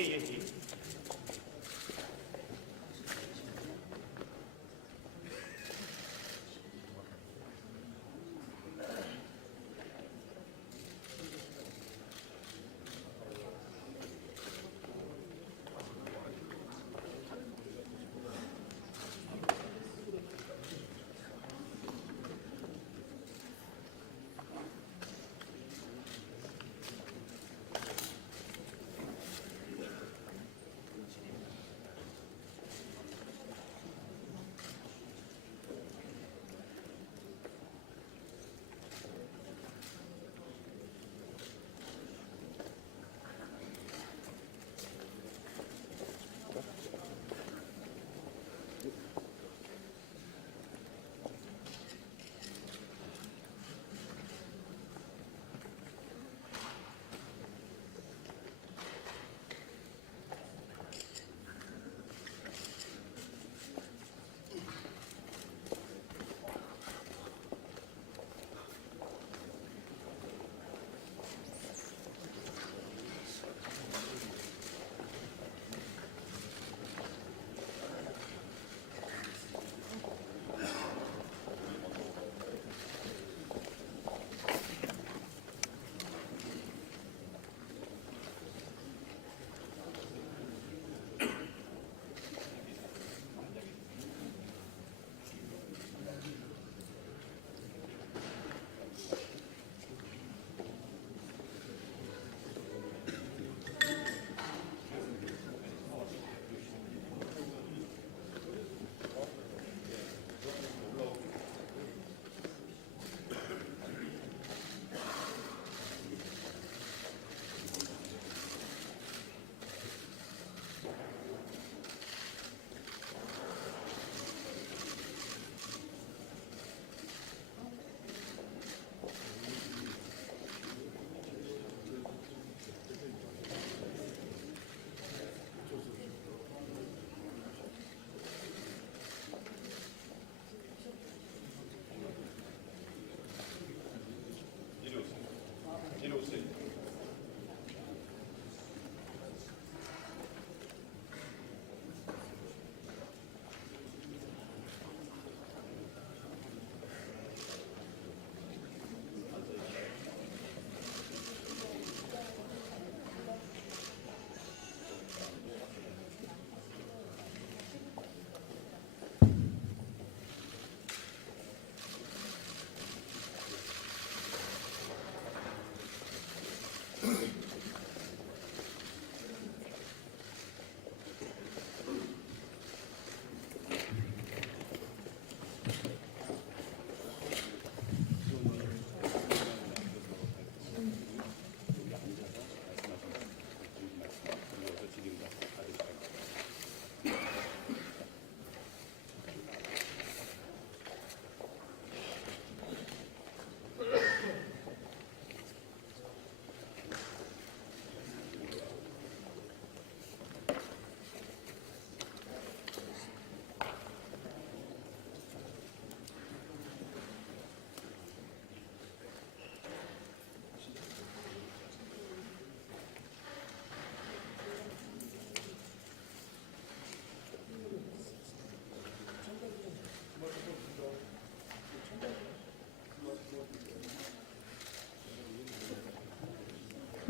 예, 예.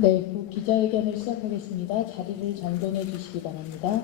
네, 기자회견을 시작하겠습니다. 자리를 정돈해 주시기 바랍니다.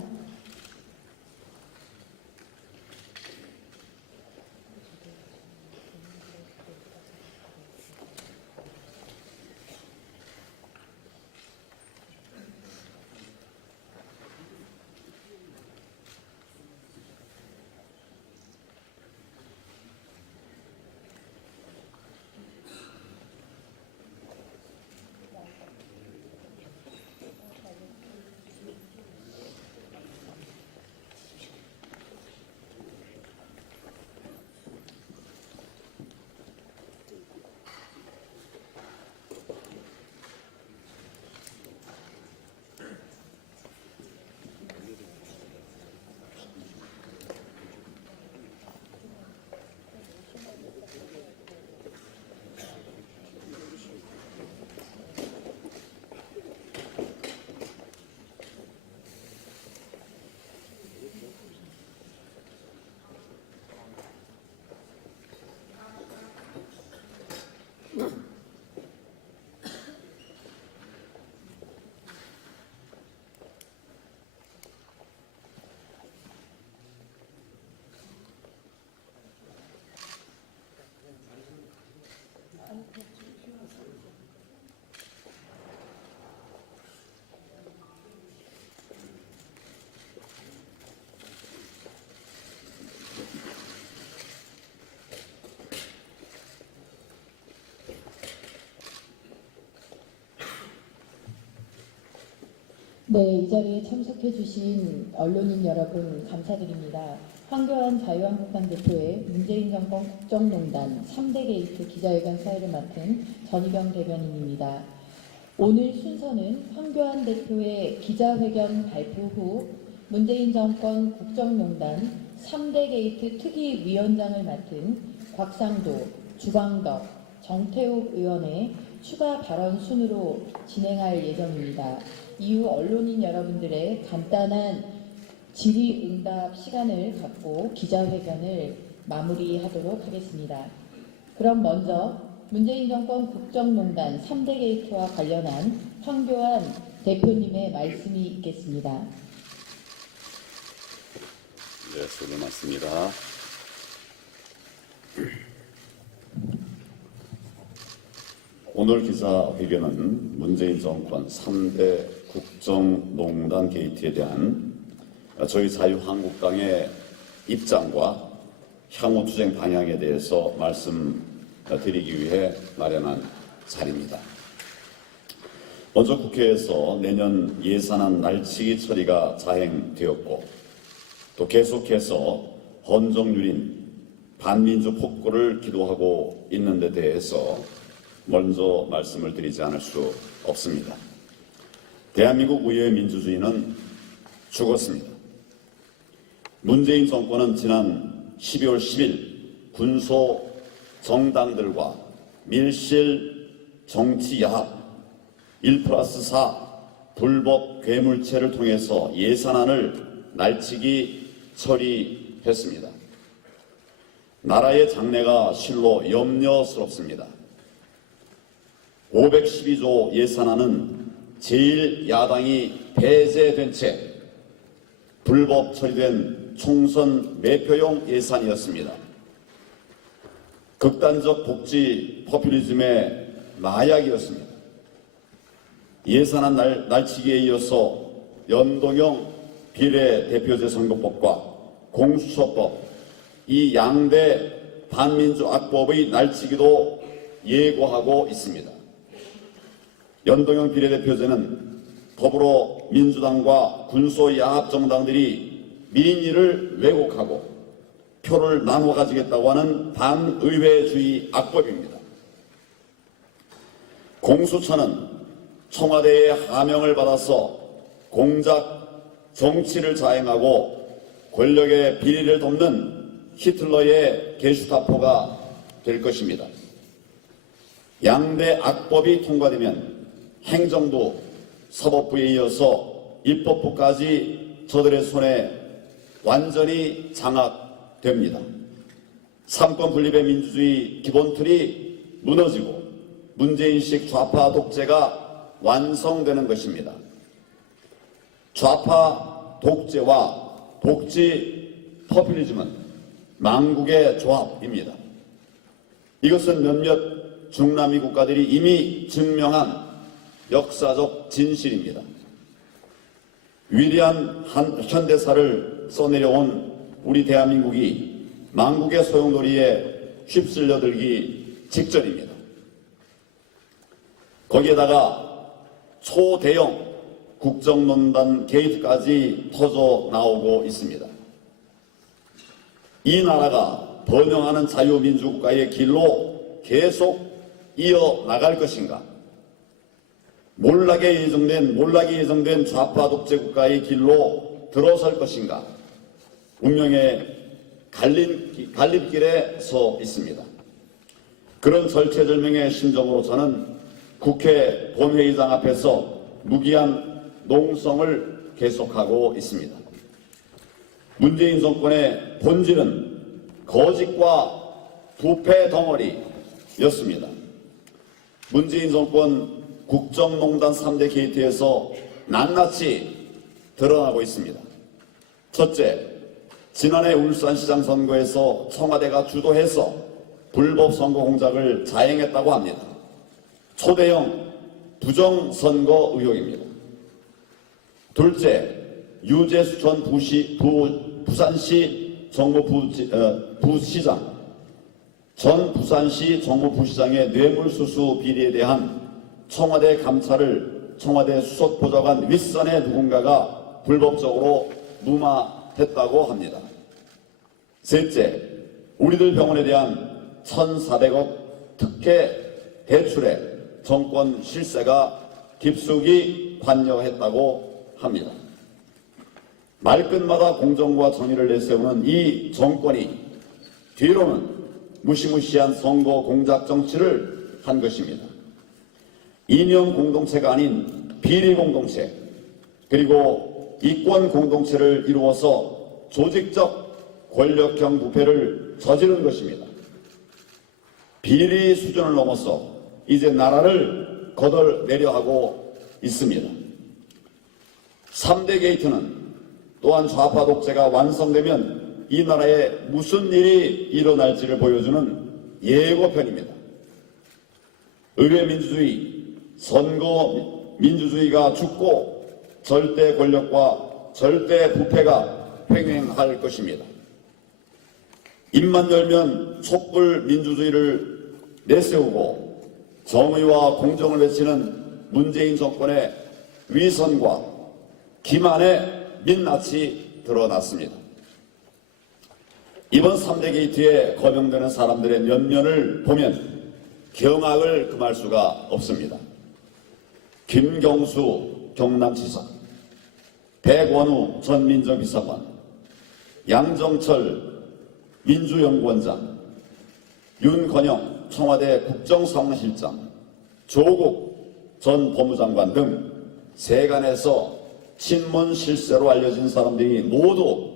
네, 이 자리에 참석해 주신 언론인 여러분 감사드립니다. 황교안 자유한국당 대표의 문재인 정권 국정농단 3대 게이트 기자회견 사회를 맡은 전희경 대변인입니다. 오늘 순서는 황교안 대표의 기자회견 발표 후 문재인 정권 국정농단 3대 게이트 특위위원장을 맡은 곽상도, 주광덕, 정태욱 의원의 추가 발언 순으로 진행할 예정입니다. 이후 언론인 여러분들의 간단한 질의응답 시간을 갖고 기자회견을 마무리하도록 하겠습니다. 그럼 먼저 문재인 정권 국정농단 3대 게이트와 관련한 황교안 대표님의 말씀이 있겠습니다. 네, 수고 많습니다. 오늘 기자회견은 문재인 정권 3대 국정농단 게이트에 대한 저희 자유한국당의 입장과 향후 투쟁 방향에 대해서 말씀드리기 위해 마련한 자리입니다. 먼저 국회에서 내년 예산안 날치기 처리가 자행되었고 또 계속해서 헌정률인 반민주 폭거를 기도하고 있는 데 대해서 먼저 말씀을 드리지 않을 수 없습니다. 대한민국 의회의 민주주의는 죽었습니다. 문재인 정권은 지난 12월 10일 군소 정당들과 밀실 정치야합 1+4 불법 괴물체를 통해서 예산안을 날치기 처리했습니다. 나라의 장래가 실로 염려스럽습니다. 512조 예산안은 제1야당이 배제된 채 불법 처리된 총선 매표용 예산이었습니다. 극단적 복지 포퓰리즘의 마약이었습니다. 예산안 날치기에 이어서 연동형 비례대표제 선거법과 공수처법, 이 양대 반민주 악법의 날치기도 예고하고 있습니다. 연동형 비례대표제는 더불어민주당과 군소야합 정당들이 민의를 왜곡하고 표를 나눠 가지겠다고 하는 반의회주의 악법입니다. 공수처는 청와대의 하명을 받아서 공작 정치를 자행하고 권력의 비리를 돕는 히틀러의 게슈타포가 될 것입니다. 양대 악법이 통과되면 행정부, 사법부에 이어서 입법부까지 저들의 손에 완전히 장악됩니다. 삼권 분립의 민주주의 기본틀이 무너지고 문재인식 좌파 독재가 완성되는 것입니다. 좌파 독재와 복지 포퓰리즘은 망국의 조합입니다. 이것은 몇몇 중남미 국가들이 이미 증명한 역사적 진실입니다. 위대한 현대사를 써내려온 우리 대한민국이 망국의 소용돌이에 휩쓸려들기 직전입니다. 거기에다가 초대형 국정농단 게이트까지 터져 나오고 있습니다. 이 나라가 번영하는 자유민주국가의 길로 계속 이어나갈 것인가? 몰락이 예정된 좌파 독재국가의 길로 들어설 것인가? 운명의 갈림길에 서 있습니다. 그런 절체절명의 심정으로 저는 국회 본회의장 앞에서 무기한 농성을 계속하고 있습니다. 문재인 정권의 본질은 거짓과 부패 덩어리였습니다. 문재인 정권 국정농단 3대 게이트에서 낱낱이 드러나고 있습니다. 첫째, 지난해 울산시장 선거에서 청와대가 주도해서 불법 선거 공작을 자행했다고 합니다. 초대형 부정선거 의혹입니다. 둘째, 유재수 전 부산시 정무부시장, 전 부산시 정무부시장의 뇌물수수 비리에 대한 청와대 감찰을 청와대 수석보좌관 윗선의 누군가가 불법적으로 무마했다고 합니다. 셋째, 우리들 병원에 대한 1,400억 특혜 대출에 정권 실세가 깊숙이 관여했다고 합니다. 말끝마다 공정과 정의를 내세우는 이 정권이 뒤로는 무시무시한 선거 공작 정치를 한 것입니다. 이념 공동체가 아닌 비리 공동체, 그리고 이권 공동체를 이루어서 조직적 권력형 부패를 저지른 것입니다. 비리 수준을 넘어서 이제 나라를 걷어내려 하고 있습니다. 3대 게이트는 또한 좌파 독재가 완성되면 이 나라에 무슨 일이 일어날지를 보여주는 예고편입니다. 의회 민주주의, 선거 민주주의가 죽고 절대 권력과 절대 부패가 횡행할 것입니다. 입만 열면 촛불 민주주의를 내세우고 정의와 공정을 외치는 문재인 정권의 위선과 기만의 민낯이 드러났습니다. 이번 3대 게이트에 거명되는 사람들의 면면을 보면 경악을 금할 수가 없습니다. 김경수 경남지사, 백원우 전 민정비서관, 양정철 민주연구원장, 윤건영 청와대 국정사무실장, 조국 전 법무장관 등 세간에서 친문 실세로 알려진 사람들이 모두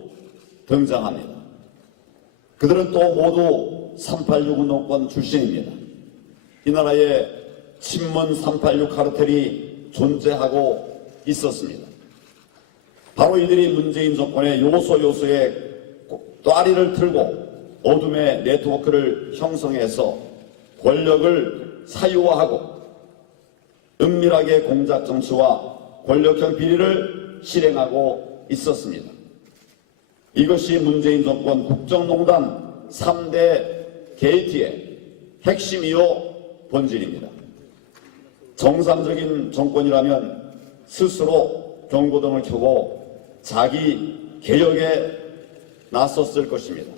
등장합니다. 그들은 또 모두 386 운동권 출신입니다. 이 나라에 친문 386 카르텔이 존재하고 있었습니다. 바로 이들이 문재인 정권의 요소요소에 또아리를 틀고 어둠의 네트워크를 형성해서 권력을 사유화하고 은밀하게 공작 정치와 권력형 비리를 실행하고 있었습니다. 이것이 문재인 정권 국정농단 3대 게이트의 핵심이요 본질입니다. 정상적인 정권이라면 스스로 경고등을 켜고 자기 개혁에 나섰을 것입니다.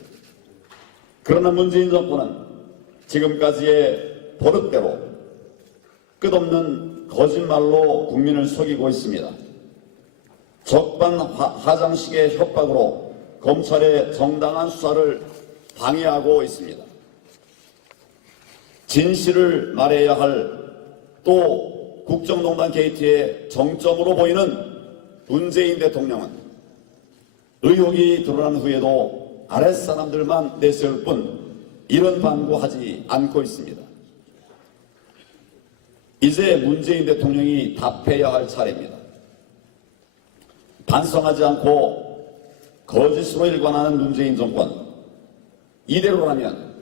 그러나 문재인 정권은 지금까지의 버릇대로 끝없는 거짓말로 국민을 속이고 있습니다. 적반하장식의 협박으로 검찰의 정당한 수사를 방해하고 있습니다. 진실을 말해야 할 또 국정농단 게이트의 정점으로 보이는 문재인 대통령은 의혹이 드러난 후에도 아랫사람들만 내세울 뿐 이런 반구하지 않고 있습니다. 이제 문재인 대통령이 답해야 할 차례입니다. 반성하지 않고 거짓으로 일관하는 문재인 정권, 이대로라면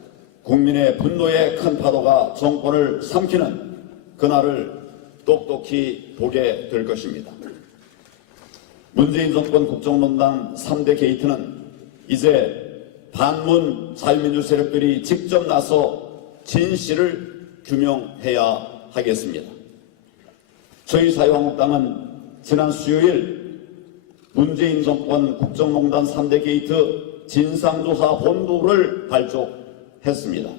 국민의 분노의 큰 파도가 정권을 삼키는 그날을 똑똑히 보게 될 것입니다. 문재인 정권 국정농단 3대 게이트는 이제 반문 자유민주 세력들이 직접 나서 진실을 규명해야 하겠습니다. 저희 자유한국당은 지난 수요일 문재인 정권 국정농단 3대 게이트 진상조사 본부를 발족했습니다.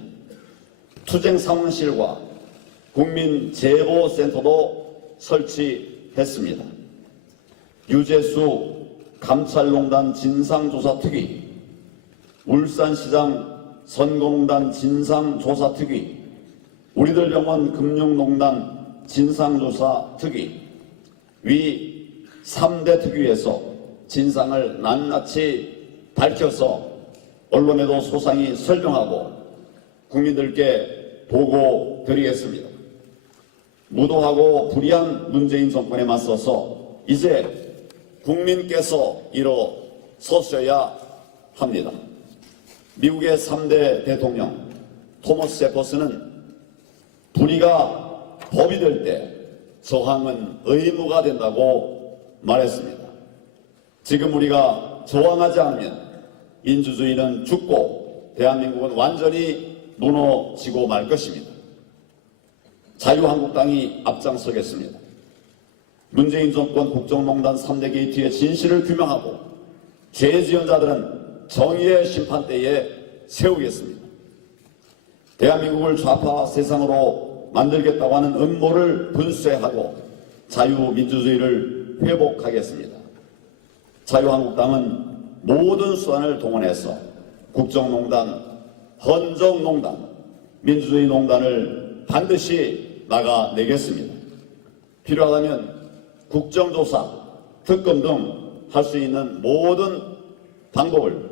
투쟁상원실과 국민제보센터도 설치했습니다. 유재수 감찰농단 진상조사특위, 울산시장 선거농단 진상조사특위, 우리들 병원 금융농단 진상조사특위, 위 3대 특위에서 진상을 낱낱이 밝혀서 언론에도 소상히 설명하고 국민들께 보고드리겠습니다. 무도하고 불의한 문재인 정권에 맞서서 이제 국민께서 일어서셔야 합니다. 미국의 3대 대통령 토머스 제퍼슨은 불의가 법이 될 때 저항은 의무가 된다고 말했습니다. 지금 우리가 저항하지 않으면 민주주의는 죽고 대한민국은 완전히 무너지고 말 것입니다. 자유한국당이 앞장서겠습니다. 문재인 정권 국정농단 3대 게이트의 진실을 규명하고 죄 지은 자들은 정의의 심판대에 세우겠습니다. 대한민국을 좌파 세상으로 만들겠다고 하는 음모를 분쇄하고 자유민주주의를 회복하겠습니다. 자유한국당은 모든 수단을 동원해서 국정농단, 헌정농단, 민주주의농단을 반드시 막아내겠습니다. 필요하다면 국정조사, 특검 등 할 수 있는 모든 방법을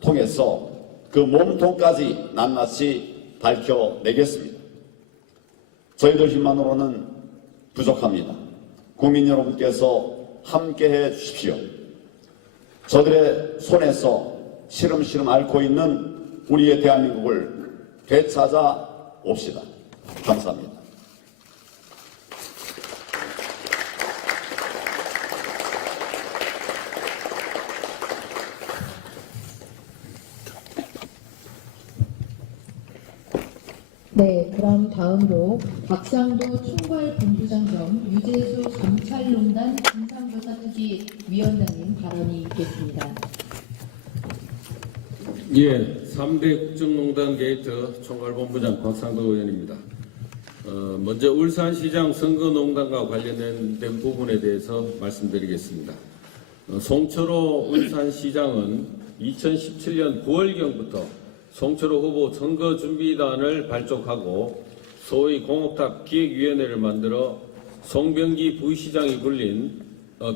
통해서 그 몸통까지 낱낱이 밝혀내겠습니다. 저희들 힘만으로는 부족합니다. 국민 여러분께서 함께해 주십시오. 저들의 손에서 시름시름 앓고 있는 우리의 대한민국을 되찾아 옵시다. 감사합니다. 네, 그럼 다음으로 곽상도 총괄본부장 겸 유재수 검찰농단 진상조사특위 위원장님 발언이 있겠습니다. 예, 3대 국정농단 게이트 총괄본부장 곽상도 의원입니다. 먼저 울산시장 선거농단과 관련된 부분에 대해서 말씀드리겠습니다. 송철호 울산시장은 2017년 9월경부터 송철호 후보 선거준비단을 발족하고 소위 공업탑 기획위원회를 만들어 송병기 부시장이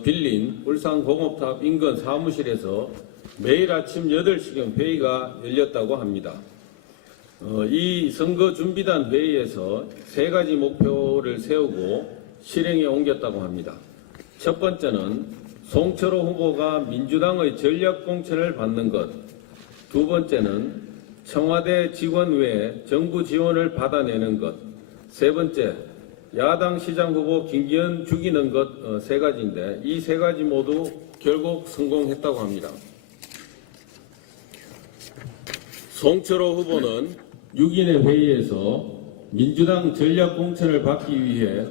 빌린 울산 공업탑 인근 사무실에서 매일 아침 8시경 회의가 열렸다고 합니다. 이 선거준비단 회의에서 3가지 목표를 세우고 실행에 옮겼다고 합니다. 첫 번째는 송철호 후보가 민주당의 전략공천을 받는 것, 두 번째는 청와대 직원 외에 정부 지원을 받아내는 것, 세 번째, 야당 시장 후보 김기현 죽이는 것 3가지인데 이 3가지 모두 결국 성공했다고 합니다. 송철호 후보는 6인의 회의에서 민주당 전략공천을 받기 위해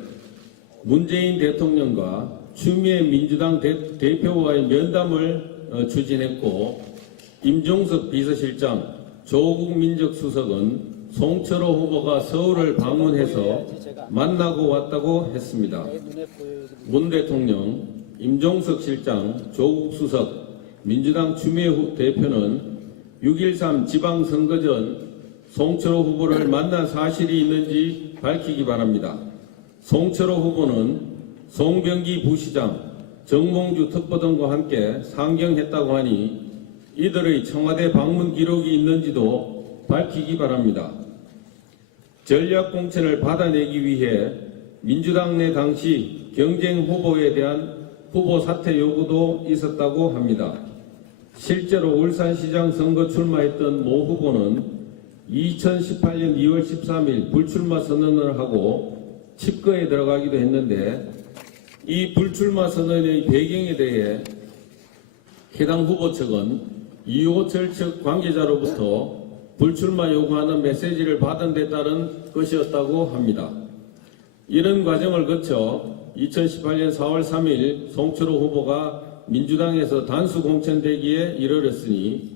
문재인 대통령과 추미애 민주당 대표와의 면담을 추진했고 임종석 비서실장, 조국 민정수석은 송철호 후보가 서울을 방문해서 만나고 왔다고 했습니다. 문 대통령, 임종석 실장, 조국 수석, 민주당 추미애 대표는 6.13 지방선거 전 송철호 후보를 만난 사실이 있는지 밝히기 바랍니다. 송철호 후보는 송병기 부시장, 정몽주 특보 등과 함께 상경했다고 하니 이들의 청와대 방문 기록이 있는지도 밝히기 바랍니다. 전략공천을 받아내기 위해 민주당 내 당시 경쟁 후보에 대한 후보 사퇴 요구도 있었다고 합니다. 실제로 울산시장 선거 출마했던 모 후보는 2018년 2월 13일 불출마 선언을 하고 칩거에 들어가기도 했는데 이 불출마 선언의 배경에 대해 해당 후보 측은 이호철 측 관계자로부터 불출마 요구하는 메시지를 받은 데 따른 것이었다고 합니다. 이런 과정을 거쳐 2018년 4월 3일 송철호 후보가 민주당에서 단수 공천되기에 이르렀으니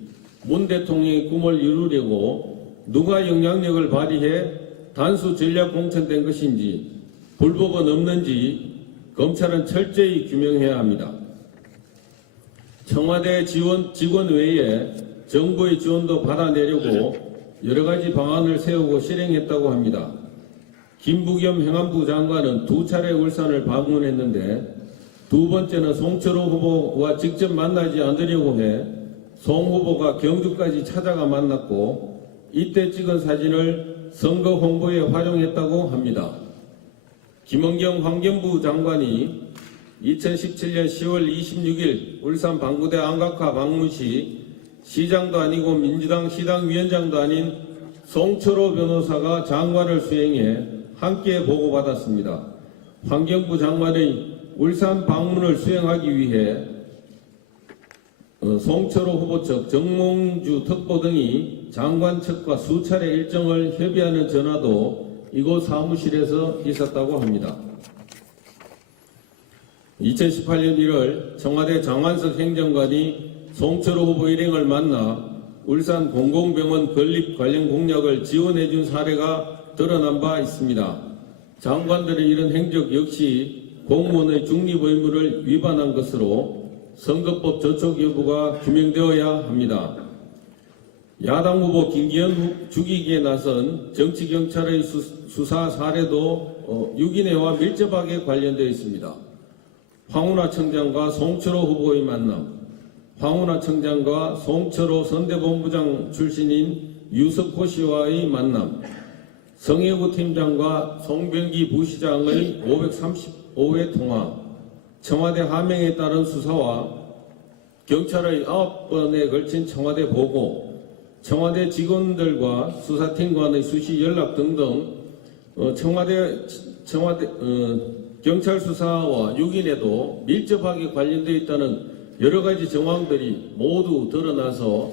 문 대통령의 꿈을 이루려고 누가 영향력을 발휘해 단수 전략 공천된 것인지 불법은 없는지 검찰은 철저히 규명해야 합니다. 청와대 직원 외에 정부의 지원도 받아내려고 여러 가지 방안을 세우고 실행했다고 합니다. 김부겸 행안부 장관은 2차례 울산을 방문했는데 두 번째는 송철호 후보와 직접 만나지 않으려고 해 송 후보가 경주까지 찾아가 만났고 이때 찍은 사진을 선거 홍보에 활용했다고 합니다. 김은경 환경부 장관이 2017년 10월 26일 울산 방구대 안각화 방문 시 시장도 아니고 민주당 시당위원장도 아닌 송철호 변호사가 장관을 수행해 함께 보고받았습니다. 환경부 장관의 울산 방문을 수행하기 위해 송철호 후보 측, 정몽주 특보 등이 장관 측과 수차례 일정을 협의하는 전화도 이곳 사무실에서 있었다고 합니다. 2018년 1월 청와대 장완석 행정관이 송철호 후보 일행을 만나 울산 공공병원 건립 관련 공약을 지원해준 사례가 드러난 바 있습니다. 장관들의 이런 행적 역시 공무원의 중립 의무를 위반한 것으로 선거법 저촉 여부가 규명되어야 합니다. 야당 후보 김기현 죽이기에 나선 정치경찰의 수사 사례도 유기뇌와 밀접하게 관련되어 있습니다. 황운하 청장과 송철호 후보의 만남, 황운하 청장과 송철호 선대본부장 출신인 유석호 씨와의 만남, 성혜구 팀장과 송병기 부시장의 535회 통화, 청와대 하명에 따른 수사와 경찰의 9번에 걸친 청와대 보고, 청와대 직원들과 수사팀 간의 수시 연락 등등 경찰 수사와 유기뇌도 밀접하게 관련되어 있다는 여러 가지 정황들이 모두 드러나서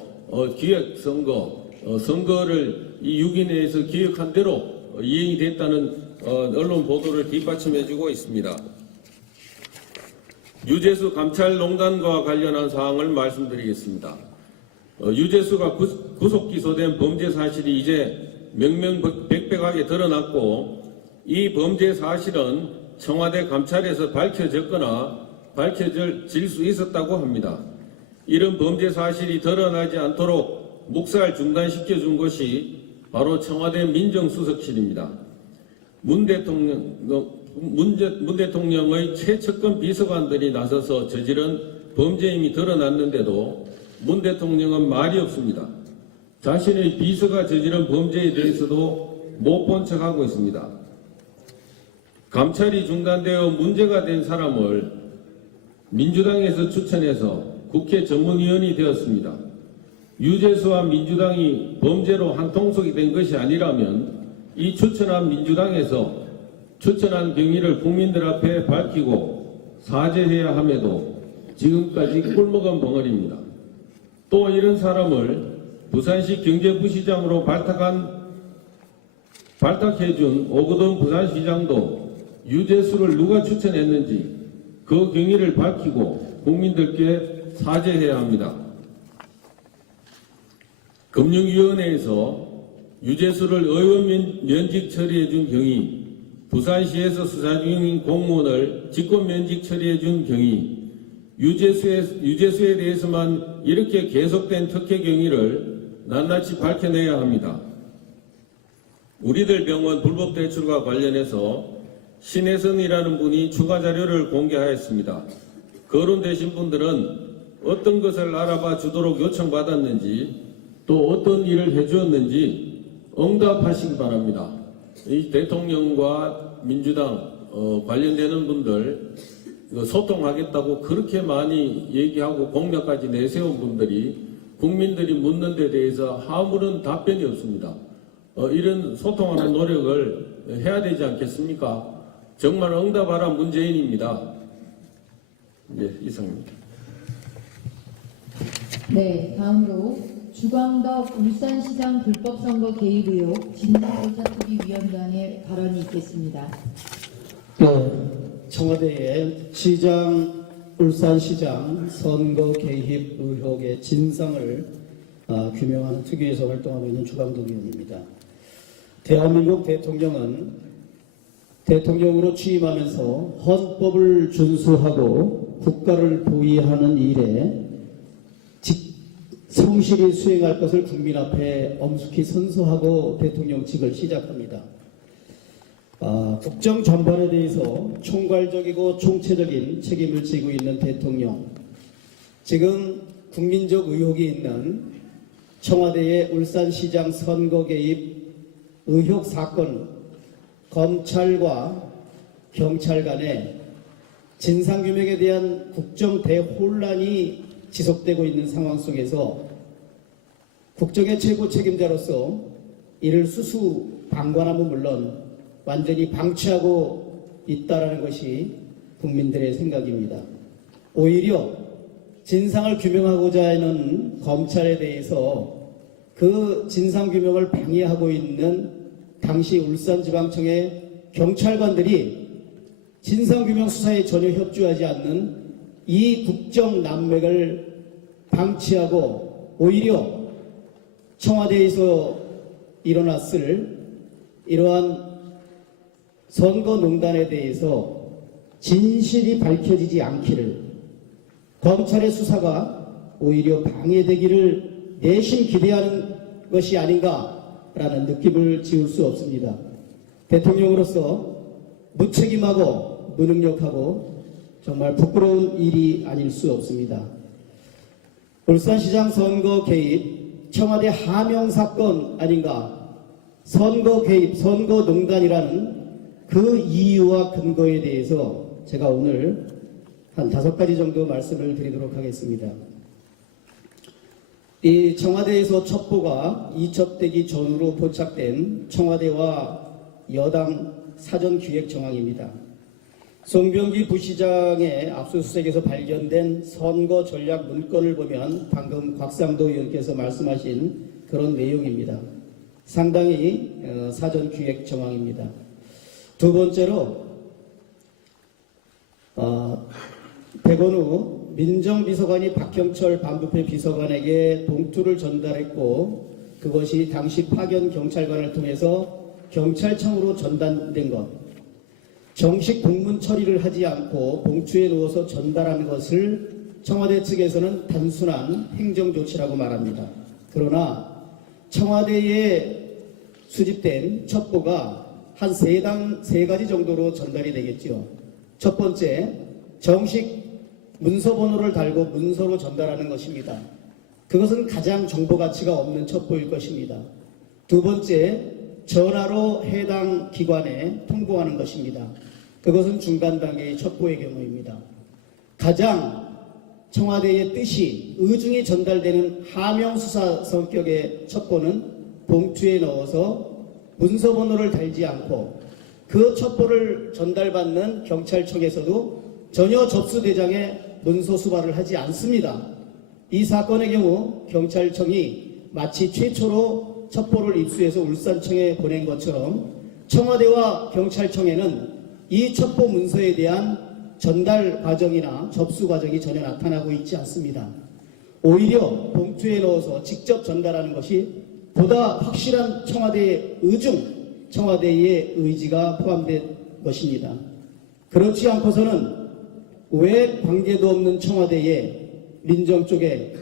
기획 선거를 이 유기뇌에서 기획한 대로 이행이 됐다는 언론 보도를 뒷받침해주고 있습니다. 유재수 감찰농단과 관련한 사항을 말씀드리겠습니다. 유재수가 구속 기소된 범죄 사실이 이제 명명백백하게 드러났고, 이 범죄 사실은 청와대 감찰에서 밝혀졌거나 밝혀질 수 있었다고 합니다. 이런 범죄 사실이 드러나지 않도록 묵살 중단시켜준 것이 바로 청와대 민정수석실입니다. 문 대통령의 최측근 비서관들이 나서서 저지른 범죄임이 드러났는데도 문 대통령은 말이 없습니다. 자신의 비서가 저지른 범죄에 대해서도 못 본 척하고 있습니다. 감찰이 중단되어 문제가 된 사람을 민주당에서 추천해서 국회 전문위원이 되었습니다. 유재수와 민주당이 범죄로 한통속이 된 것이 아니라면 이 추천한 민주당에서 추천한 경위를 국민들 앞에 밝히고 사죄해야 함에도 지금까지 꿀먹은 벙어리입니다. 또 이런 사람을 부산시 경제부시장으로 발탁해준 오거돈 부산시장도 유재수를 누가 추천했는지 그 경위를 밝히고 국민들께 사죄해야 합니다. 금융위원회에서 유재수를 의원 면직 처리해준 경위, 부산시에서 수사 중인 공무원을 직권 면직 처리해준 경위, 유재수에 대해서만 이렇게 계속된 특혜 경위를 낱낱이 밝혀내야 합니다. 우리들 병원 불법 대출과 관련해서 신혜선이라는 분이 추가 자료를 공개하였습니다. 거론되신 분들은 어떤 것을 알아봐 주도록 요청받았는지 또 어떤 일을 해주었는지 응답하시기 바랍니다. 이 대통령과 민주당 관련되는 분들 소통하겠다고 그렇게 많이 얘기하고 공약까지 내세운 분들이 국민들이 묻는 데 대해서 아무런 답변이 없습니다. 이런 소통하는 노력을 해야 되지 않겠습니까? 정말 응답하라 문재인입니다. 네, 이상입니다. 네, 다음으로 주광덕 울산시장 불법선거 개입 의혹 진상조사특위위원장의 발언이 있겠습니다. 청와대의 울산시장 선거 개입 의혹의 진상을 규명하는 특위에서 활동하고 있는 주광덕 의원입니다. 대한민국 대통령은 대통령으로 취임하면서 헌법을 준수하고 국가를 보위하는 일에 성실히 수행할 것을 국민 앞에 엄숙히 선서하고 대통령직을 시작합니다. 국정 전반에 대해서 총괄적이고 총체적인 책임을 지고 있는 대통령, 지금 국민적 의혹이 있는 청와대의 울산시장 선거 개입 의혹 사건, 검찰과 경찰 간의 진상규명에 대한 국정 대혼란이 지속되고 있는 상황 속에서 국정의 최고 책임자로서 이를 수수방관함은 물론 완전히 방치하고 있다라는 것이 국민들의 생각입니다. 오히려 진상을 규명하고자 하는 검찰에 대해서 그 진상규명을 방해하고 있는 당시 울산지방청의 경찰관들이 진상규명 수사에 전혀 협조하지 않는 이 국정난맥을 방치하고 오히려 청와대에서 일어났을 이러한 선거농단에 대해서 진실이 밝혀지지 않기를, 검찰의 수사가 오히려 방해되기를 내심 기대하는 것이 아닌가라는 느낌을 지울 수 없습니다. 대통령으로서 무책임하고 무능력하고 정말 부끄러운 일이 아닐 수 없습니다. 울산시장 선거 개입, 청와대 하명 사건 아닌가, 선거 개입, 선거농단이라는 그 이유와 근거에 대해서 제가 오늘 한 5가지 정도 말씀을 드리도록 하겠습니다. 이 청와대에서 첩보가 이첩되기 전후로 포착된 청와대와 여당 사전기획 정황입니다. 송병기 부시장의 압수수색에서 발견된 선거 전략 문건을 보면 방금 곽상도 의원께서 말씀하신 그런 내용입니다. 상당히 사전기획 정황입니다. 두 번째로 백원우 민정비서관이 박형철 반부패 비서관에게 봉투를 전달했고 그것이 당시 파견 경찰관을 통해서 경찰청으로 전달된 것, 정식 공문 처리를 하지 않고 봉투에 넣어서 전달한 것을 청와대 측에서는 단순한 행정조치라고 말합니다. 그러나 청와대에 수집된 첩보가 한 세 가지 정도로 전달이 되겠죠. 첫 번째, 정식 문서 번호를 달고 문서로 전달하는 것입니다. 그것은 가장 정보 가치가 없는 첩보일 것입니다. 두 번째, 전화로 해당 기관에 통보하는 것입니다. 그것은 중간 단계의 첩보의 경우입니다. 가장 청와대의 뜻이 의중이 전달되는 하명수사 성격의 첩보는 봉투에 넣어서 문서 번호를 달지 않고 그 첩보를 전달받는 경찰청에서도 전혀 접수대장에 문서 수발을 하지 않습니다. 이 사건의 경우 경찰청이 마치 최초로 첩보를 입수해서 울산청에 보낸 것처럼 청와대와 경찰청에는 이 첩보 문서에 대한 전달 과정이나 접수 과정이 전혀 나타나고 있지 않습니다. 오히려 봉투에 넣어서 직접 전달하는 것이 보다 확실한 청와대의 의중, 청와대의 의지가 포함된 것입니다. 그렇지 않고서는 왜 관계도 없는 청와대에 민정 쪽에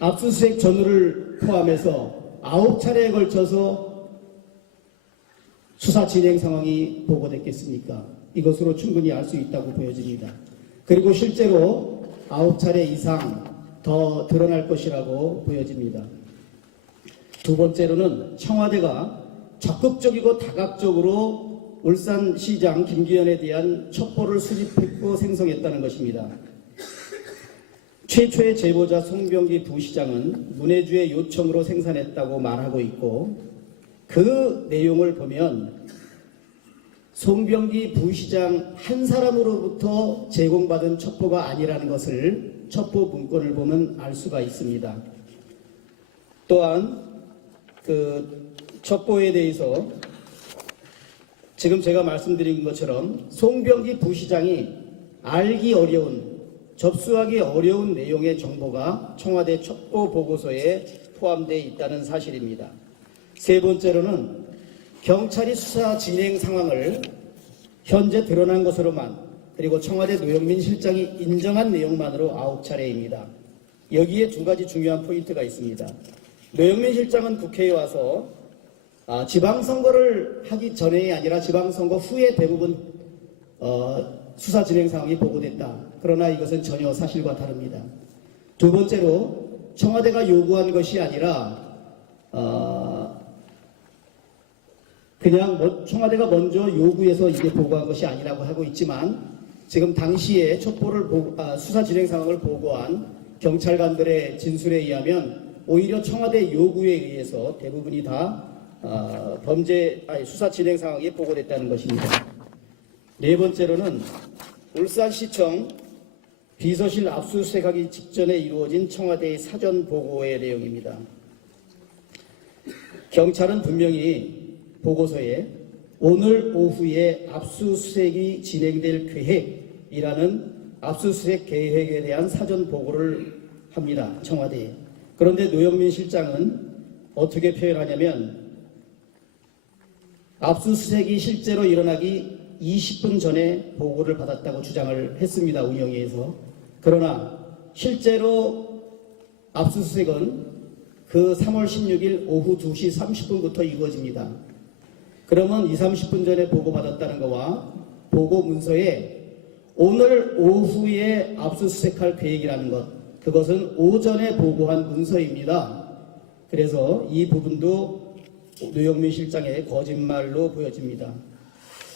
압수수색 전후를 포함해서 9차례에 걸쳐서 수사 진행 상황이 보고됐겠습니까? 이것으로 충분히 알 수 있다고 보여집니다. 그리고 실제로 9차례 이상 더 드러날 것이라고 보여집니다. 두 번째로는 청와대가 적극적이고 다각적으로 울산시장 김기현에 대한 첩보를 수집했고 생성했다는 것입니다. 최초의 제보자 송병기 부시장은 문해주의 요청으로 생산했다고 말하고 있고 그 내용을 보면 송병기 부시장 한 사람으로부터 제공받은 첩보가 아니라는 것을 첩보 문건을 보면 알 수가 있습니다. 또한 그 첩보에 대해서 지금 제가 말씀드린 것처럼 송병기 부시장이 알기 어려운, 접수하기 어려운 내용의 정보가 청와대 첩보 보고서에 포함되어 있다는 사실입니다. 세 번째로는 경찰이 수사 진행 상황을 현재 드러난 것으로만, 그리고 청와대 노영민 실장이 인정한 내용만으로 9차례입니다. 여기에 두 가지 중요한 포인트가 있습니다. 노영민 실장은 국회에 와서 지방선거를 하기 전에 아니라 지방선거 후에 대부분 수사 진행 상황이 보고됐다. 그러나 이것은 전혀 사실과 다릅니다. 두 번째로 청와대가 요구한 것이 아니라 그냥 청와대가 먼저 요구해서 이게 보고한 것이 아니라고 하고 있지만 지금 당시에 첩보를 수사 진행 상황을 보고한 경찰관들의 진술에 의하면 오히려 청와대 요구에 의해서 대부분이 다 수사 진행 상황이 보고됐다는 것입니다. 네 번째로는 울산시청 비서실 압수수색하기 직전에 이루어진 청와대의 사전 보고의 내용입니다. 경찰은 분명히 보고서에 오늘 오후에 압수수색이 진행될 계획이라는 압수수색 계획에 대한 사전 보고를 합니다. 청와대에. 그런데 노영민 실장은 어떻게 표현하냐면 압수수색이 실제로 일어나기 20분 전에 보고를 받았다고 주장을 했습니다. 운영위에서. 그러나 실제로 압수수색은 그 3월 16일 오후 2시 30분부터 이루어집니다. 그러면 20, 30분 전에 보고받았다는 것과 보고 문서에 오늘 오후에 압수수색할 계획이라는 것, 그것은 오전에 보고한 문서입니다. 그래서 이 부분도 노영민 실장의 거짓말로 보여집니다.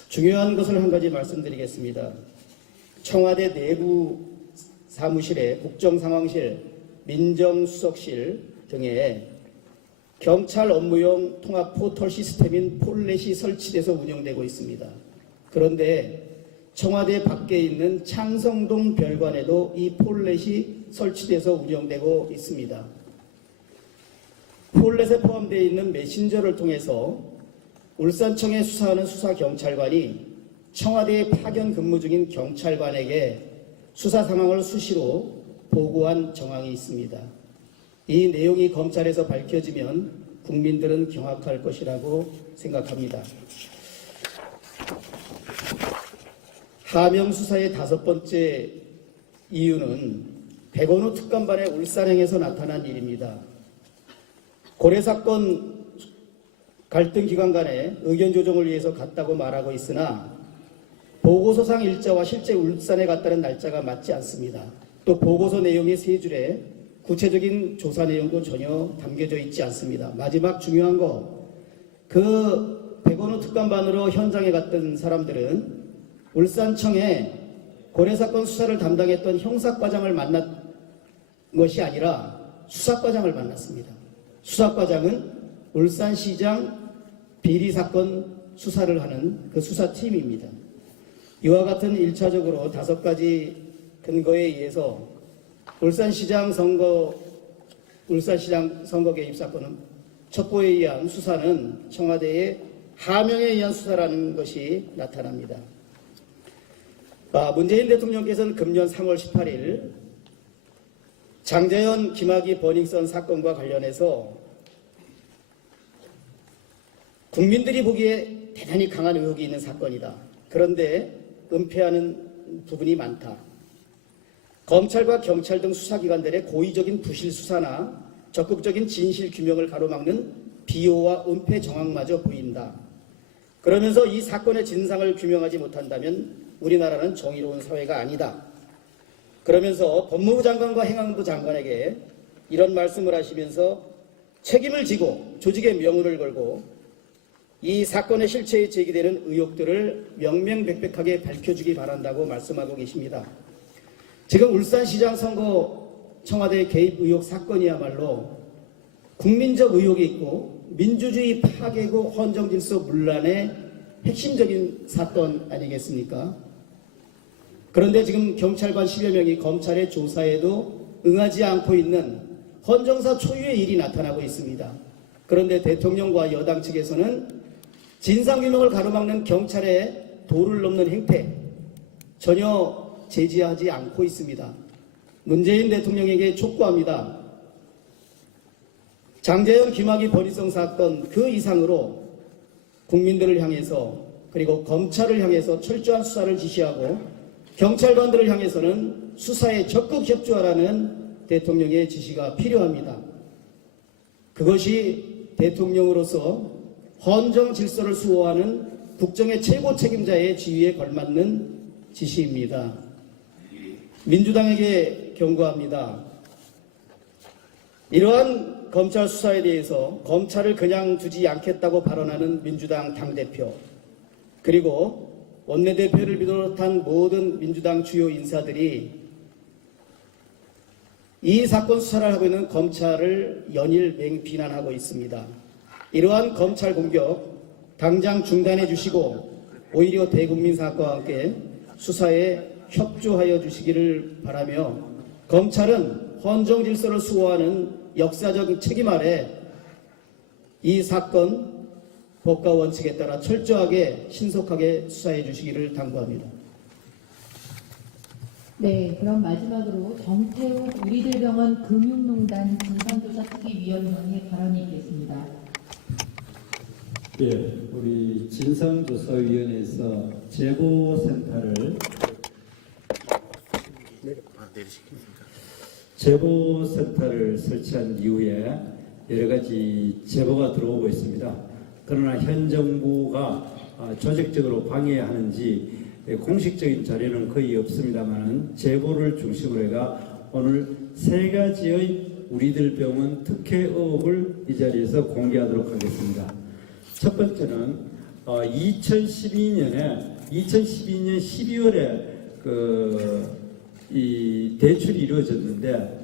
중요한 것을 한 가지 말씀드리겠습니다. 청와대 내부 사무실에 국정상황실, 민정수석실 등에 경찰 업무용 통합 포털 시스템인 폴렛이 설치돼서 운영되고 있습니다. 그런데 청와대 밖에 있는 창성동 별관에도 이 폴렛이 설치돼서 운영되고 있습니다. 폴렛에 포함되어 있는 메신저를 통해서 울산청에 수사하는 수사경찰관이 청와대에 파견 근무 중인 경찰관에게 수사 상황을 수시로 보고한 정황이 있습니다. 이 내용이 검찰에서 밝혀지면 국민들은 경악할 것이라고 생각합니다. 하명 수사의 5번째 이유는 백원우 특감반의 울산행에서 나타난 일입니다. 고래 사건 갈등 기관 간에 의견 조정을 위해서 갔다고 말하고 있으나 보고서상 일자와 실제 울산에 갔다는 날짜가 맞지 않습니다. 또 보고서 내용의 3줄에 구체적인 조사 내용도 전혀 담겨져 있지 않습니다. 마지막 중요한 거, 그 백원우 특감반으로 현장에 갔던 사람들은 울산청에 고래 사건 수사를 담당했던 형사과장을 만난 것이 아니라 수사과장을 만났습니다. 수사과장은 울산시장 비리 사건 수사를 하는 그 수사팀입니다. 이와 같은 1차적으로 5가지 근거에 의해서 울산시장 선거 개입 사건은 첩보에 의한 수사는 청와대의 하명에 의한 수사라는 것이 나타납니다. 문재인 대통령께서는 금년 3월 18일 장제연 김학의 버닝썬 사건과 관련해서 국민들이 보기에 대단히 강한 의혹이 있는 사건이다. 그런데 은폐하는 부분이 많다. 검찰과 경찰 등 수사기관들의 고의적인 부실 수사나 적극적인 진실 규명을 가로막는 비호와 은폐 정황마저 보인다. 그러면서 이 사건의 진상을 규명하지 못한다면 우리나라는 정의로운 사회가 아니다. 그러면서 법무부 장관과 행안부 장관에게 이런 말씀을 하시면서 책임을 지고 조직의 명운을 걸고 이 사건의 실체에 제기되는 의혹들을 명명백백하게 밝혀주기 바란다고 말씀하고 계십니다. 지금 울산시장 선거 청와대 개입 의혹 사건이야말로 국민적 의혹이 있고 민주주의 파괴고 헌정질서 문란의 핵심적인 사건 아니겠습니까? 그런데 지금 경찰관 10여 명이 검찰의 조사에도 응하지 않고 있는 헌정사 초유의 일이 나타나고 있습니다. 그런데 대통령과 여당 측에서는 진상규명을 가로막는 경찰의 도를 넘는 행태 전혀 제지하지 않고 있습니다. 문재인 대통령에게 촉구합니다. 장제연 김학의 버닝썬 사건 그 이상으로 국민들을 향해서 그리고 검찰을 향해서 철저한 수사를 지시하고 경찰관들을 향해서는 수사에 적극 협조하라는 대통령의 지시가 필요합니다. 그것이 대통령으로서 헌정 질서를 수호하는 국정의 최고 책임자의 지위에 걸맞는 지시입니다. 민주당에게 경고합니다. 이러한 검찰 수사에 대해서 검찰을 그냥 두지 않겠다고 발언하는 민주당 당대표 그리고 원내대표를 비롯한 모든 민주당 주요 인사들이 이 사건 수사를 하고 있는 검찰을 연일 맹비난하고 있습니다. 이러한 검찰 공격 당장 중단해 주시고 오히려 대국민 사건과 함께 수사에 협조하여 주시기를 바라며 검찰은 헌정 질서를 수호하는 역사적 책임 아래 이 사건 법과 원칙에 따라 철저하게 신속하게 수사해 주시기를 당부합니다. 네, 그럼 마지막으로 정태욱 우리들병원 금융농단 진상조사특위위원장의 발언이 있겠습니다. 예, 우리 진상조사위원회에서 제보센터를 설치한 이후에 여러 가지 제보가 들어오고 있습니다. 그러나 현 정부가 조직적으로 방해하는지 공식적인 자료는 거의 없습니다만 제보를 중심으로 해가 오늘 3가지의 우리들 병원 특혜 의혹을 이 자리에서 공개하도록 하겠습니다. 첫 번째는 2012년 12월에 이 대출이 이루어졌는데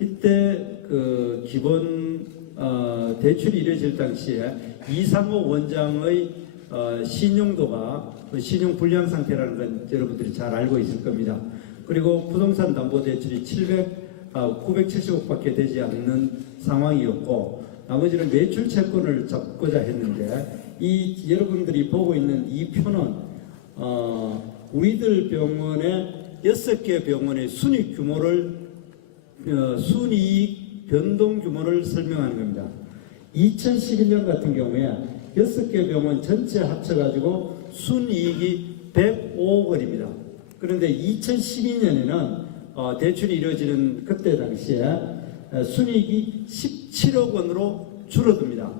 이때 그 기본 대출이 이루어질 당시에 이상호 원장의 신용도가 신용 불량 상태라는 건 여러분들이 잘 알고 있을 겁니다. 그리고 부동산 담보 대출이 970억밖에 되지 않는 상황이었고 나머지는 매출 채권을 잡고자 했는데 이 여러분들이 보고 있는 이 표는 우리들 병원의 6개 병원의 순이익 규모를 순이익 변동 규모를 설명하는 겁니다. 2011년 같은 경우에 6개 병원 전체 합쳐가지고 순이익이 105억 원입니다. 그런데 2012년에는 대출이 이루어지는 그때 당시에 순이익이 17억 원으로 줄어듭니다.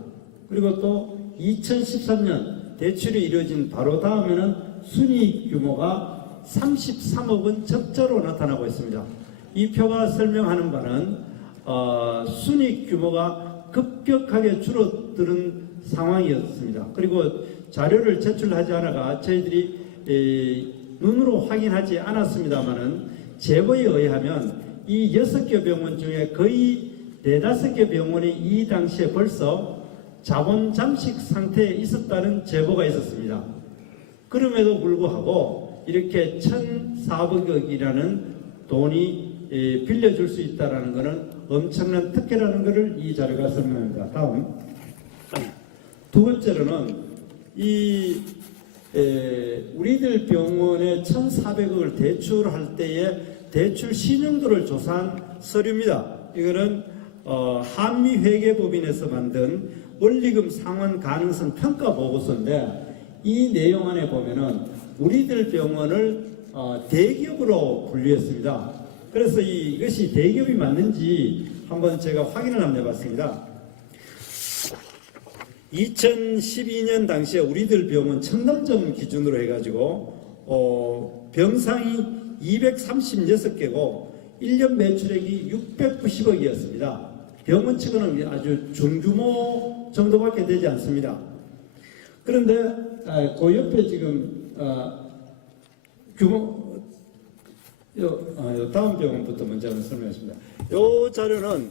그리고 또 2013년 대출이 이루어진 바로 다음에는 순이익 규모가 33억 원 적자로 나타나고 있습니다. 이 표가 설명하는 바는 순이익 규모가 급격하게 줄어드는 상황이었습니다. 그리고 자료를 제출하지 않아가 저희들이 눈으로 확인하지 않았습니다만은 제보에 의하면 이 6개 병원 중에 거의 4-5개 병원이 이 당시에 벌써 자본 잠식 상태에 있었다는 제보가 있었습니다. 그럼에도 불구하고 이렇게 1,400억이라는 돈이 빌려줄 수 있다는 것은 엄청난 특혜라는 것을 이 자료가 설명합니다. 다음 두 번째로는 우리들 병원에 1,400억을 대출할 때에 대출 신용도를 조사한 서류입니다. 이거는 한미회계법인에서 만든 원리금 상환 가능성 평가 보고서인데 이 내용 안에 보면은 우리들 병원을 대기업으로 분류했습니다. 그래서 이것이 대기업이 맞는지 한번 제가 확인을 한번 해봤습니다. 2012년 당시에 우리들 병원 청담점 기준으로 해가지고 병상이 236개고 1년 매출액이 690억이었습니다. 병원 측은 아주 중규모 정도밖에 되지 않습니다. 그런데 그 옆에 지금 다음 병원부터 먼저 한번 설명하겠습니다. 이 자료는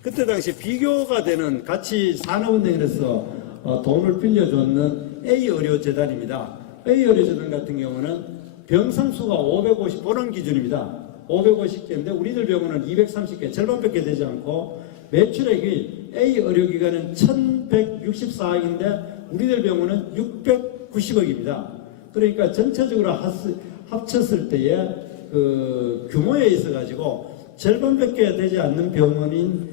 그때 당시 비교가 되는 같이 산업은행에서 돈을 빌려줬는 A의료재단입니다. A의료재단 같은 경우는 병상수가 550, 본원 기준입니다. 550개인데 우리들 병원은 230개, 절반밖에 되지 않고 매출액이 A의료기관은 1,164억인데 우리들 병원은 690억입니다. 그러니까 전체적으로 합쳤을 때에 그 규모에 있어 가지고 절반밖에 되지 않는 병원인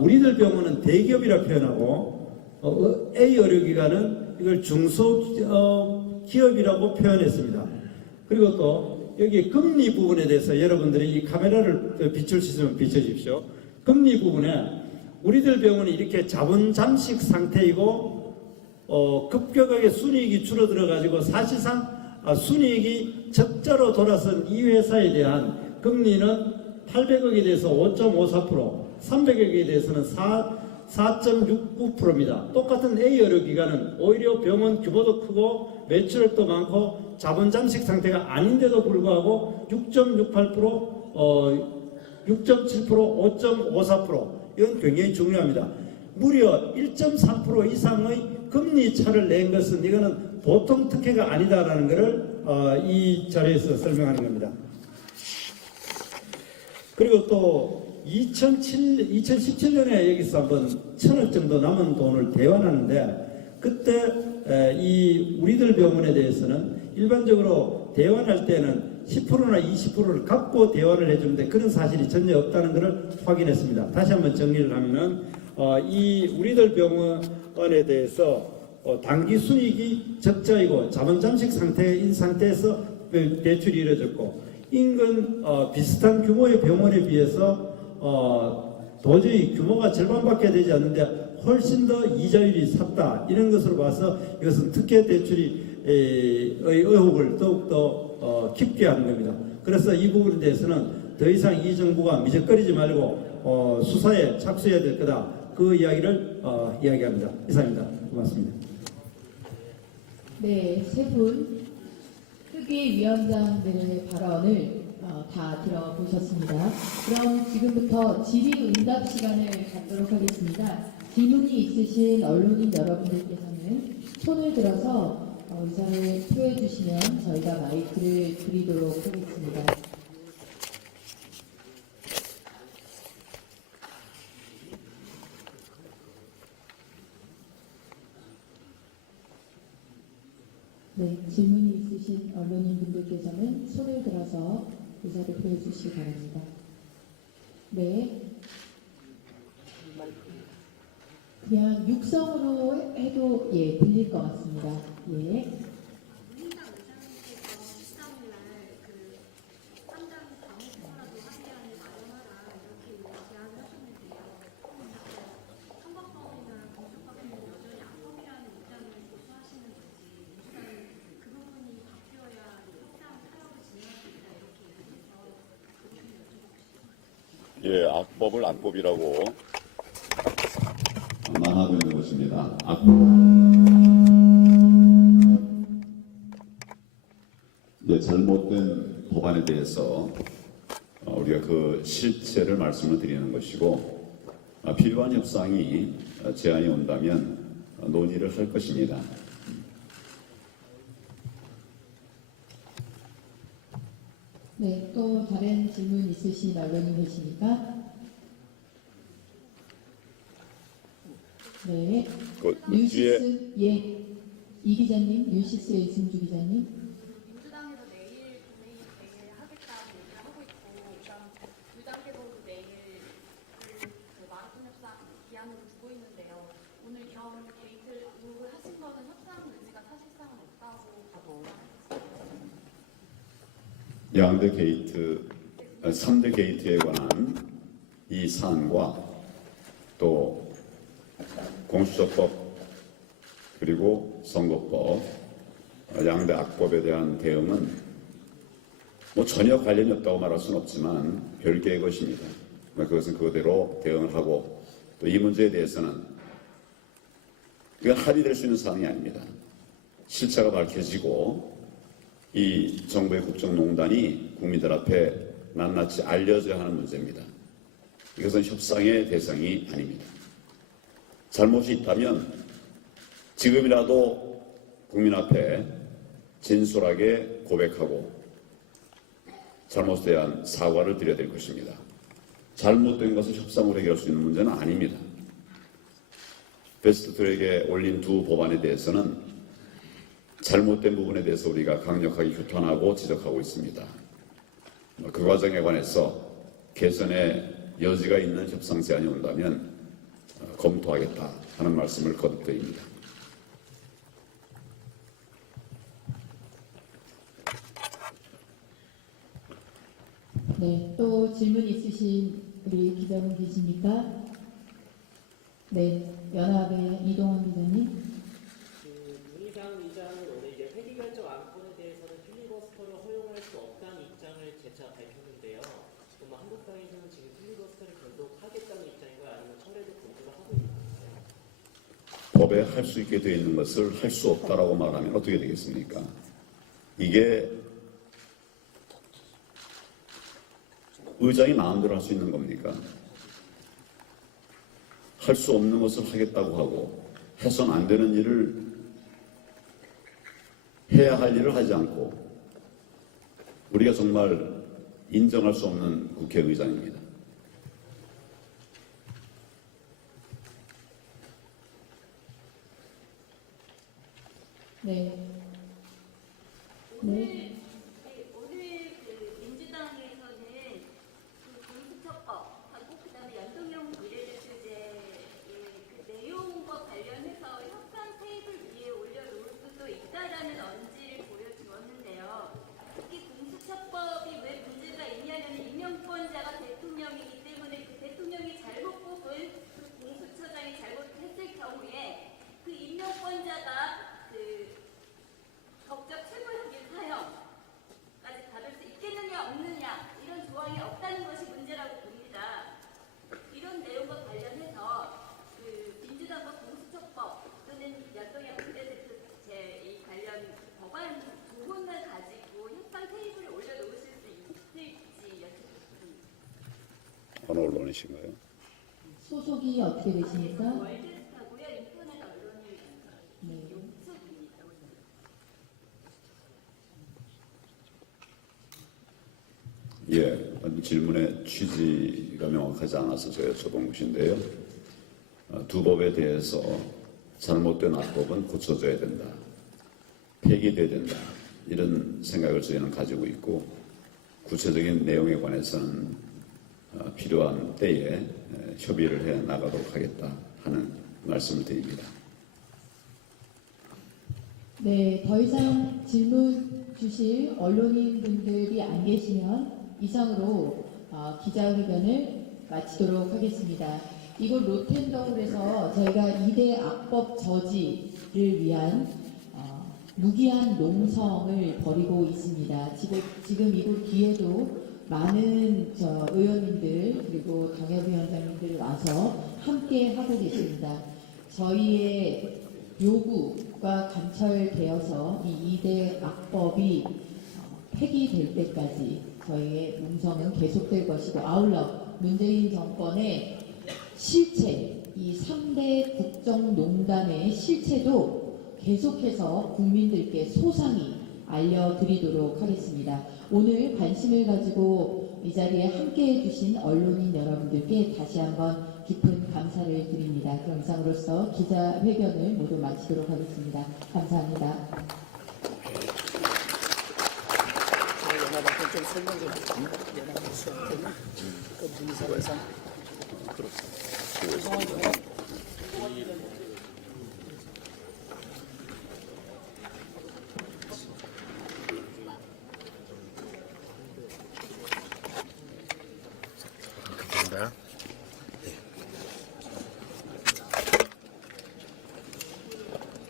우리들 병원은 대기업이라 표현하고 A 의료기관은 이걸 중소기업이라고 표현했습니다. 그리고 또 여기 금리 부분에 대해서 여러분들이 이 카메라를 비출 수 있으면 비춰주십시오. 금리 부분에 우리들 병원이 이렇게 자본 잠식 상태이고 급격하게 순이익이 줄어들어 가지고 사실상 순이익이 적자로 돌아선 이 회사에 대한 금리는 800억에 대해서 5.54%, 300억에 대해서는 4.69%입니다. 똑같은 A 의료기관은 오히려 병원 규모도 크고 매출액도 많고 자본 잠식 상태가 아닌데도 불구하고 6.68%, 6.7%, 5.54% 이건 굉장히 중요합니다. 무려 1.3% 이상의 금리 차를 낸 것은 이거는 보통 특혜가 아니다라는 것을 이 자리에서 설명하는 겁니다. 그리고 또 2017년에 여기서 한번 1,000억 정도 남은 돈을 대환하는데 그때 이 우리들 병원에 대해서는 일반적으로 대원할 때는 10%나 20%를 갖고 대원을 해주는데 그런 사실이 전혀 없다는 것을 확인했습니다. 다시 한번 정리를 하면은 이 우리들 병원에 대해서 단기 순이익이 적자이고 자본 잠식 상태인 상태에서 대출이 이루어졌고 인근 비슷한 규모의 병원에 비해서 도저히 규모가 절반밖에 되지 않는데 훨씬 더 이자율이 샀다 이런 것으로 봐서 이것은 특혜 대출이 의혹을 더욱더 깊게 하는 겁니다. 그래서 이 부분에 대해서는 더 이상 이 정부가 미적거리지 말고 수사에 착수해야 될 거다. 그 이야기를 이야기합니다. 이상입니다. 고맙습니다. 네, 세 분 특위위원장들의 발언을 다 들어보셨습니다. 그럼 지금부터 질의응답 시간을 갖도록 하겠습니다. 질문이 있으신 언론인 여러분들께서는 손을 들어서 의사를 표해 주시면 저희가 마이크를 드리도록 하겠습니다. 네, 질문이 있으신 언론인 분들께서는 손을 들어서 의사를 표해 주시기 바랍니다. 네. 그냥 육성으로 해도 들릴 것 같습니다. 예. 예, 악법을 악법이라고 말하고 있는 것입니다. 악법. 예, 잘못된 법안에 대해서 우리가 그 실체를 말씀을 드리는 것이고 필요한 협상이 제안이 온다면 논의를 할 것입니다. 네, 또 다른 질문 있으신 언론인 계십니까? 네. 뉴시스, 이 기자님, 뉴시스의 이승주 기자님. 민주당에서 내일 본회의 하겠다고 얘기를 하고 있고, 일단 물당계도도 내일 마라톤 협상 기한으로 두고 있는데요. 오늘 이런 게이트를 하신 거는 협상 의지가 사실상은 없다고 양대 게이트, 3대 게이트에 관한 이 사안과 또 공수처법 그리고 선거법, 양대 악법에 대한 대응은 전혀 관련이 없다고 말할 수는 없지만 별개의 것입니다. 그것은 그대로 대응을 하고 또 이 문제에 대해서는 이건 합의될 수 있는 사항이 아닙니다. 실체가 밝혀지고 이 정부의 국정농단이 국민들 앞에 낱낱이 알려져야 하는 문제입니다. 이것은 협상의 대상이 아닙니다. 잘못이 있다면 지금이라도 국민 앞에 진솔하게 고백하고 잘못에 대한 사과를 드려야 될 것입니다. 잘못된 것을 협상으로 해결할 수 있는 문제는 아닙니다. 패스트트랙에 올린 두 법안에 대해서는 잘못된 부분에 대해서 우리가 강력하게 규탄하고 지적하고 있습니다. 그 과정에 관해서 개선의 여지가 있는 협상 제안이 온다면 검토하겠다 하는 말씀을 거듭드립니다. 네, 또 질문 있으신 우리 기자분 계십니까? 네, 연합의 이동원 기자님. 문희상 의장은 오늘 이제 회기 결정 안건에 대해서는 필리버스터를 허용할 수 없다는 입장을 재차 밝혔는데요. 지금 한국당에서는 지금 필리버스터를 계속 하겠다는 입장인가요? 아니면 철회도 검토를 하고 있는 건가요? 법에 할 수 있게 되어 있는 것을 할 수 없다라고 말하면 어떻게 되겠습니까? 이게 의장이 마음대로 할 수 있는 겁니까? 할 수 없는 것을 하겠다고 하고 해서는 안 되는 일을 해야 할 일을 하지 않고 우리가 정말 인정할 수 없는 국회의장입니다. 네. 네. 오늘 그 민주당에서는 그 공수처법하고 그다음에 연동형 비례대표제의 그 내용과 관련해서 협상 테이블 위에 올려놓을 수도 있다라는 언지를 보여주었는데요. 특히 공수처법이 왜 문제가 있냐면 임명권자가 대통령이기 때문에 그 대통령이 잘못 뽑은 그 공수처장이 잘못했을 경우에 그 임명권자가 그 법적 최고형의 사형까지 받을 수 있겠느냐 없느냐 이런 조항이 없다는 것이 문제라고 봅니다. 이런 내용과 관련해서 그 민주당과 공수처법 또는 연동형 비례대표제 이 관련 법안 조문을 가지고 협상 테이블에 올려놓으실 수 있을지 여쭙겠습니다. 어느 언론이신가요? 소속이 어떻게 되십니까? 월드스타고요. 인터넷 언론을 네. 용축입니다. 예, 질문의 취지가 명확하지 않아서 제가 여쭤본 것인데요. 두 법에 대해서 잘못된 악법은 고쳐져야 된다. 폐기돼야 된다. 이런 생각을 저희는 가지고 있고 구체적인 내용에 관해서는 필요한 때에 협의를 해 나가도록 하겠다 하는 말씀을 드립니다. 네, 더 이상 질문 주실 언론인분들이 안 계시면 이상으로 기자회견을 마치도록 하겠습니다. 이곳 로텐더홀에서 저희가 2대 악법 저지를 위한 무기한 농성을 벌이고 있습니다. 지금 이곳 뒤에도 많은 의원님들 그리고 당협위원장님들 와서 함께 하고 계십니다. 저희의 요구가 관철되어서 이 2대 악법이 폐기될 때까지 저희의 농성은 계속될 것이고 아울러 문재인 정권의 실체, 이 3대 국정농단의 실체도 계속해서 국민들께 소상히 알려드리도록 하겠습니다. 오늘 관심을 가지고 이 자리에 함께해 주신 언론인 여러분들께 다시 한번 깊은 감사를 드립니다. 그럼 이상으로서 기자회견을 모두 마치도록 하겠습니다. 감사합니다. 연합한테 좀 설명 좀 해주세요. 연합 수학회는 그 문서에서 죄송하죠. 감사합니다.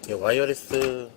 예, 와이어리스